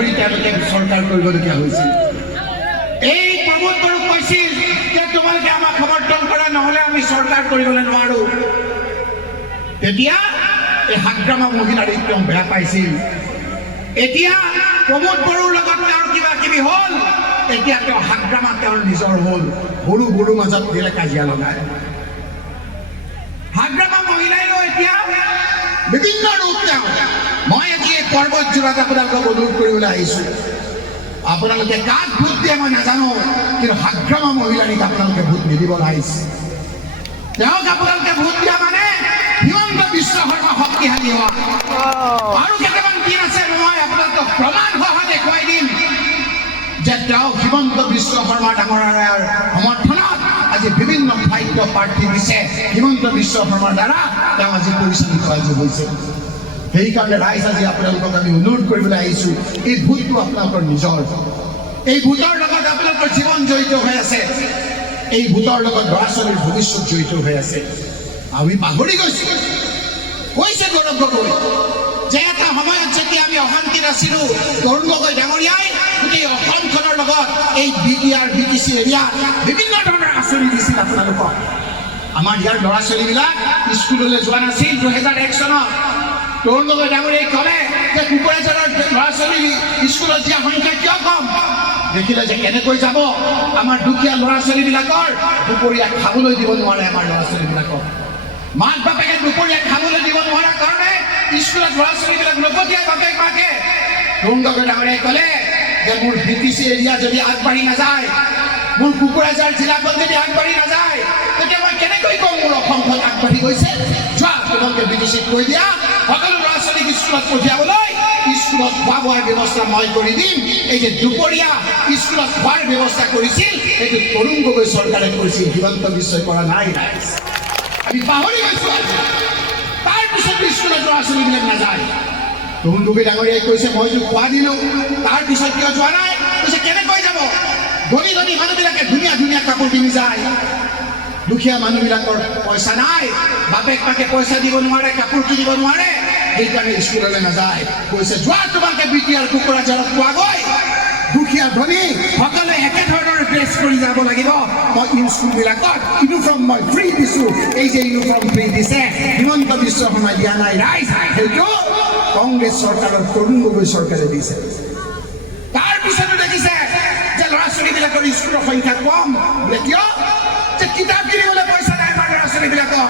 ধৰি তেওঁলোকে চৰকাৰ কৰিবলগীয়া হৈছিল। এই প্ৰমোদ বড়োক কৈছিল যে তোমালোকে আমাক সমৰ্থন কৰা, নহ'লে আমি চৰকাৰ কৰিবলৈ নোৱাৰো। তেতিয়া এই হাগ্ৰামা মহিলাৰ একদম বেয়া পাইছিল। এতিয়া প্ৰমোদ বড়োৰ লগত তেওঁৰ কিবা কিবি হ'ল, এতিয়া তেওঁ হাগ্ৰামা তেওঁৰ নিজৰ হ'ল। বড়োৰ মাজত দিলে কাজিয়া লগায়। হাগ্ৰামা মহিলাইও এতিয়া বিভিন্ন ৰূপ তেওঁ। মই আজি এই পৰ্বতজোৰাত আপোনালোকক অনুৰোধ কৰিবলৈ আহিছোঁ, আপোনালোকে কাক ভোট দিয়ে মই নাজানো, কিন্তু হাগ্ৰামা মহিলানীক আপোনালোকে ভোট নিদিবলৈ আহিছে। তেওঁক আপোনালোকে ভোট দিয়া মানে হিমন্ত বিশ্ব শৰ্মা শক্তিশালী হোৱা। আৰু কেইটামান দিন আছে, মই আপোনালোকক প্ৰমাণ সহ দেখুৱাই দিম যে তেওঁ হিমন্ত বিশ্ব শৰ্মা ডাঙৰীয়াৰ সমৰ্থনত আজি বিভিন্ন ঠাইত প্ৰাৰ্থী দিছে। হিমন্ত বিশ্ব শৰ্মাৰ দ্বাৰা তেওঁ আজি পৰিচালিত হৈছে। সেইকাৰণে ৰাইজ আজি আপোনালোকক আমি অনুৰোধ কৰিবলৈ আহিছোঁ, এই ভোটটো আপোনালোকৰ নিজৰ। এই ভোটৰ লগত আপোনালোকৰ জীৱন জড়িত হৈ আছে। এই ভোটৰ লগত ল'ৰা ছোৱালীৰ ভৱিষ্যত জড়িত হৈ আছে। আমি পাহৰি গৈছোঁ, কৈছে গৌৰৱ গগৈ যে এটা সময়ত যেতিয়া আমি অশান্তিত আছিলোঁ, তৰুণ গগৈ ডাঙৰীয়াই গোটেই অসমখনৰ লগত এই BTR BTC এৰিয়াত বিভিন্ন ধৰণৰ আঁচনি দিছিল আপোনালোকক। আমাৰ ইয়াৰ ল'ৰা ছোৱালীবিলাক স্কুললৈ যোৱা নাছিল 2001 চনত। তৰুণ গগৈ ডাঙৰীয়াই ক'লে যে কোকৰাঝাৰৰ ল'ৰা ছোৱালী স্কুলত দিয়া সংখ্যা কিয় কম? দেখিলে যে কেনেকৈ যাব। আমাৰ দুখীয়া ল'ৰা ছোৱালীবিলাকৰ দুপৰীয়া খাবলৈ দিব নোৱাৰে। আমাৰ ল'ৰা ছোৱালীবিলাকক মাক বাপেকে দুপৰীয়া খাবলৈ দিব নোৱাৰাৰ কাৰণে স্কুলত ল'ৰা ছোৱালীবিলাক নপঠিয়াই বাপেক মাকে। তৰুণ গগৈ ডাঙৰীয়াই ক'লে যে মোৰ BTC এৰিয়া যদি আগবাঢ়ি নাযায়, মোৰ কোকৰাঝাৰ জিলাখন যদি আগবাঢ়ি নাযায়, তেতিয়া মই কেনেকৈ কওঁ মোৰ অসমখন আগবাঢ়ি গৈছে? যোৱা তোমালোকে BTCক কৈ দিয়া সকলো ল'ৰা ছোৱালীক স্কুলত পঠিয়াবলৈ, স্কুলত খোৱা বোৱাৰ ব্যৱস্থা মই কৰি দিম। এই যে দুপৰীয়া স্কুলত খোৱাৰ ব্যৱস্থা কৰিছিল, এইটো তৰুণ গগৈ চৰকাৰে কৰিছিল, হিমন্ত বিশ্বই কৰা নাই। আমি পাহৰি গৈছোঁ। তাৰপিছত স্কুলত ল'ৰা ছোৱালীবিলাক নাযায়। তৰুণ গগৈ ডাঙৰীয়াই কৈছে মইতো খোৱা দিলোঁ, তাৰপিছত কিয় যোৱা নাই? কৈছে কেনেকৈ যাব? ধনী ধনী মানুহবিলাকে ধুনীয়া ধুনীয়া কাপোৰ পিন্ধি যায়, দুখীয়া মানুহবিলাকৰ পইচা নাই, বাপেক মাকে পইচা দিব নোৱাৰে, কাপোৰ কিনিব নোৱাৰে, সেইকাৰণে স্কুললৈ নাযায়। কৈছে যোৱা তোমালোকে BTR কোকৰাঝাৰত পোৱাগৈ, দুখীয়া ধনী সকলোৱে একে ধৰণৰ ড্ৰেছ কৰি যাব লাগিব। মই স্কুলবিলাকত ইউনিফৰ্ম মই ফ্ৰী দিছোঁ। এই যে ইউনিফৰ্ম ফ্ৰী দিছে, হিমন্ত বিশ্ব শৰ্মাই দিয়া নাই। ৰাইজ সেইটো কংগ্ৰেছ চৰকাৰৰ তৰুণ গগৈ চৰকাৰে দিছে। তাৰপিছতো দেখিছে যে ল'ৰা ছোৱালীবিলাকৰ স্কুলৰ সংখ্যা কম। বোলে কিয়? যে কিতাপ কিনিবলৈ পইচা নাই আমাৰ ল'ৰা ছোৱালীবিলাকক।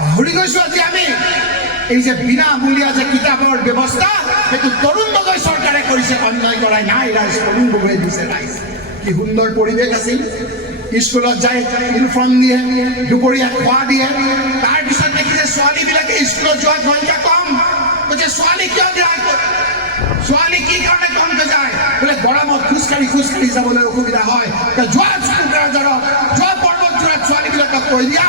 পাহৰি গৈছোঁ আজি আমি। এই যে বিনামূলীয়া যে কিতাপৰ ব্যৱস্থা, সেইটো তৰুণ গগৈ চৰকাৰে কৰিছে, অন্যায় কৰাই নাই। ৰাইজ তৰুণ গগৈ দিছে। ৰাইজ কি সুন্দৰ পৰিৱেশ আছিল। স্কুলত যায় ইউনিফৰ্ম দিয়ে, দুপৰীয়া খোৱা দিয়ে। তাৰপিছত দেখিছে ছোৱালীবিলাকে স্কুলত যোৱাৰ সংখ্যা কম। কৈছে ছোৱালী কিয় যায়? ছোৱালী কি কাৰণে কমকৈ যায়? বোলে গৰমত খোজকাঢ়ি যাবলৈ অসুবিধা হয়। যোৱা কোকৰাঝাৰত, যোৱা পৰ্বতজোৰাত ছোৱালীবিলাকক কৈ দিয়া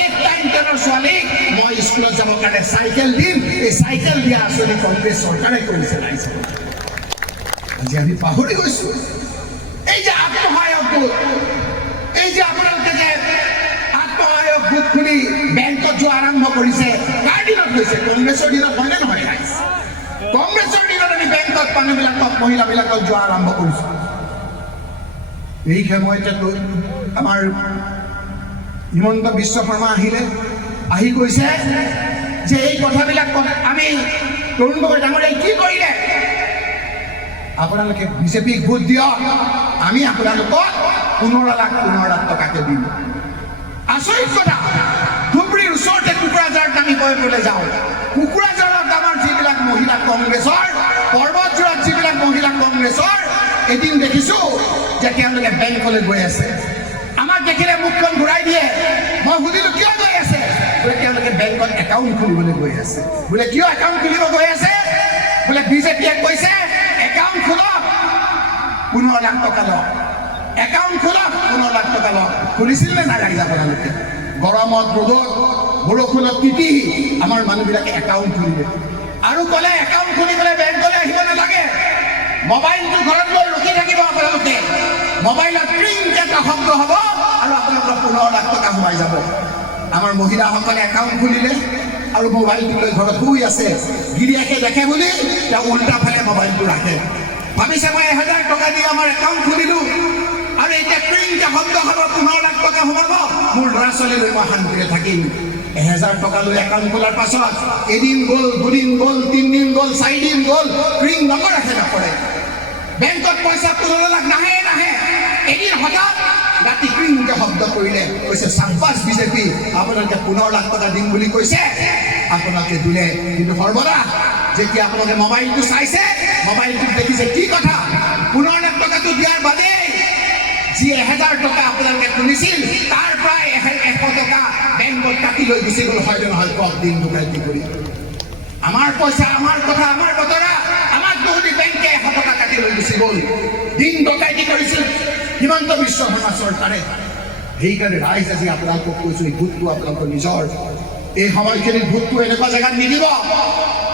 এক টাইম টেনৰ ছোৱালীক মই স্কুলত যাবৰ কাৰণে চাইকেল দিম। এই চাইকেল দিয়া আঁচনি কংগ্ৰেছ চৰকাৰে কৰিছে। আজি আমি পাহৰি গৈছোঁ। এই যে আত্মসহায়ক গোট, এই যে আপোনালোকে যে আত্মসহায়ক গোট খুলি বেংকত যোৱা আৰম্ভ কৰিছে, কাৰ দিনত হৈছে? কংগ্ৰেছৰ দিনত হয়নে নহয়? ৰাইজ কংগ্ৰেছৰ দিনত আমি বেংকত মানুহবিলাকক মহিলাবিলাকক যোৱা আৰম্ভ কৰিছোঁ। এই সময়তে আমাৰ হিমন্ত বিশ্ব শৰ্মা আহিলে, আহি কৈছে যে এই কথাবিলাক আমি তৰুণ গগৈ ডাঙৰীয়াই কি কৰিলে? আপোনালোকে বিজেপিক ভোট দিয়ক, আমি আপোনালোকক 15 লাখ টকাকে দিম। আচৰিত কথা। ধুবুৰীৰ ওচৰতে কোকৰাঝাৰত আমি কৰিবলৈ যাওঁ। কোকৰাঝাৰত আমাৰ যিবিলাক মহিলা কংগ্ৰেছৰ, পৰ্বতজোৰাত যিবিলাক মহিলা কংগ্ৰেছৰ, এদিন দেখিছোঁ যে তেওঁলোকে বেংকলৈ গৈ আছে। আমাক দেখিলে মুখখন ঘূৰাই দিয়ে। মই সুধিলোঁ কিয় গৈ আছে? বোলে তেওঁলোকে বেংকত একাউণ্ট খুলিবলৈ গৈ আছে। বোলে কিয় একাউণ্ট খুলিব গৈ আছে? বোলে বিজেপিয়ে কৈছে একাউণ্ট খোলক, 15 লাখ টকা লওক। একাউণ্ট খোলক, 15 লাখ টকা লওক। খুলিছিল নে নাই ৰাইজ আপোনালোকে? গৰমত ৰ'দত বৰষুণত তিতি আমাৰ মানুহবিলাকে একাউণ্ট খুলিলে। আৰু ক'লে একাউণ্ট খুলিবলৈ বেংকলৈ আহিব নালাগে, মোবাইলটো ঘৰত লৈ ৰখি থাকিব আপোনালোকে। মোবাইলত ৰিংকে এটা শব্দ হ'ব আৰু আপোনালোকৰ 15 লাখ টকা সোমাই যাব। আমাৰ মহিলাসকলে একাউণ্ট খুলিলে আৰু মোবাইলটো লৈ ঘৰত শুই আছে। গিৰিয়েকে দেখে বুলি তেওঁ উল্টা ফালে মোবাইলটো ৰাখে। ভাবিছে মই 1000 টকা দি আমাৰ একাউণ্ট খুলিলো আৰু এতিয়া প্ৰিণ্ট শব্দ হ'ব 15 লাখ টকা সোমাব, মোৰ ল'ৰা ছোৱালীলৈ মই শান্তিৰে থাকিম। 1000 টকা লৈ একাউণ্ট খোলাৰ পাছত এদিন গ'ল, দুদিন গ'ল, 3 দিন গ'ল, 4 দিন গ'ল, প্ৰিণ্ট নকৰে। বেংকত পইচা 15 লাখ নাহে। এদিন হঠাৎ ৰাতি প্ৰিণ্ট শব্দ কৰিলে, কৈছে চাব্বাছ বিজেপি, আপোনালোকে 15 লাখ টকা দিম বুলি কৈছে, আপোনালোকে দিলে। কিন্তু সৰ্বদা যেতিয়া আপোনালোকে মোবাইলটো চাইছে, মোবাইলটোত দেখিছে কি কথা, 15 লাখ টকাটো দিয়াৰ বাদেই যি 1000 টকা আপোনালোকে তুলিছিল তাৰ প্ৰায় 100 টকা বেংকত কাটি লৈ গুচি গ'ল। হয়তো নহয় কওক, দিন ডকাইতি কৰি। আমাৰ পইচা, আমাৰ কথা, আমাৰ বতৰা, আমাক দুৰ্নীতি বেংকে 100 টকা কাটি লৈ গুচি গ'ল। দিন ডকাইতি কৰিছিল হিমন্ত বিশ্ব শৰ্মা চৰকাৰে। সেইকাৰণে ৰাইজ আজি আপোনালোকক কৈছো, এই ভোটটো আপোনালোকৰ নিজৰ। এই সময়খিনিত ভোটটো এনেকুৱা জেগাত নিদিব,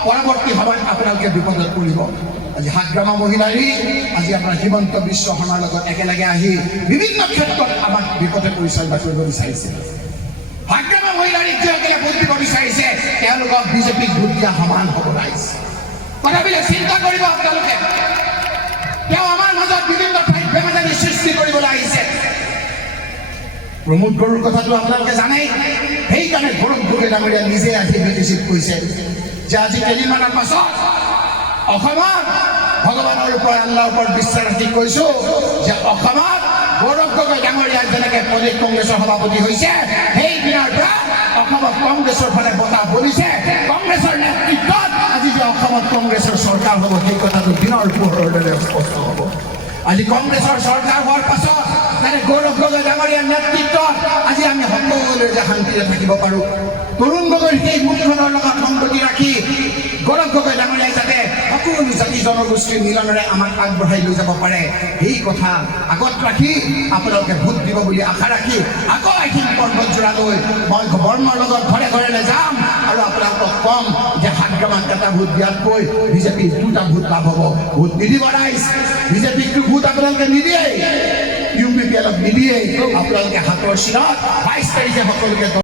পৰৱৰ্তী সময়ত আপোনালোকে বিপদত পৰিব। আজি হাগ্ৰামা মহিলাৰী আজি আপোনাৰ হিমন্ত বিশ্ব শৰ্মাৰ লগত একেলগে আহি বিভিন্ন ক্ষেত্ৰত আমাক বিপদে পৰিচালনা কৰিব বিচাৰিছে। হাগ্ৰামা মহিলাৰীক যিসকলে ভোট দিব বিচাৰিছে তেওঁলোকক বিজেপিক ভোট দিয়া সমান হ'ব ৰাইজ। কথাবিলাক চিন্তা কৰিব আপোনালোকে। তেওঁ আমাৰ মাজত বিভিন্ন ঠাইত বেমাজানি সৃষ্টি কৰিবলৈ আহিছে। প্ৰমোদ বড়োৰ কথাটো আপোনালোকে জানেই। সেইকাৰণে গৌৰৱ গগৈ ডাঙৰীয়া নিজে আজি বিটিচিত কৈছে যে আজি কেইদিনমানৰ পাছত অসমত ভগৱানৰ ওপৰত, আল্লাহৰ ওপৰত বিশ্বাস ৰাখি কৈছো যে অসমত গৌৰৱ গগৈ ডাঙৰীয়া যেনেকে প্ৰদেশ কংগ্ৰেছৰ সভাপতি হৈছে, সেইদিনাৰ পৰা অসমত কংগ্ৰেছৰ ফালে বতাহ বলিছে। কংগ্ৰেছৰ নেতৃত্বত আজি যে অসমত কংগ্ৰেছৰ চৰকাৰ হ'ব, সেই কথাটো দিনৰ পোহৰৰ দৰে স্পষ্ট হ'ব। আজি কংগ্ৰেছৰ চৰকাৰ হোৱাৰ পাছত তাৰে গৌৰৱ গগৈ ডাঙৰীয়াৰ নেতৃত্বত আজি আমি সকলোৱে যে শান্তিৰে থাকিব পাৰো। তৰুণ গগৈৰ সেই মুখখনৰ লগত সংগতি ৰাখি গৌৰৱ গগৈ ডাঙৰীয়াই যাতে সকলো জাতি জনগোষ্ঠীৰ মিলনেৰে আমাক আগবঢ়াই লৈ যাব পাৰে, সেই কথা আগত ৰাখি আপোনালোকে ভোট দিব বুলি আশা ৰাখি আকৌ আহিম পৰ্বতজোৰালৈ। মই বৰ্মাৰ লগত ঘৰে ঘৰে যাম আৰু আপোনালোকক কম যে হাগ্ৰামাত এটা ভোট দিয়াতকৈ বিজেপিৰ 2টা ভোট লাভ হ'ব। ভোট নিদিব ৰাইজ, বিজেপিকটো ভোট আপোনালোকে নিদিয়ে, UPPLক নিদিয়ে। আপোনালোকে হাতৰ চিনত 22 তাৰিখে সকলোকে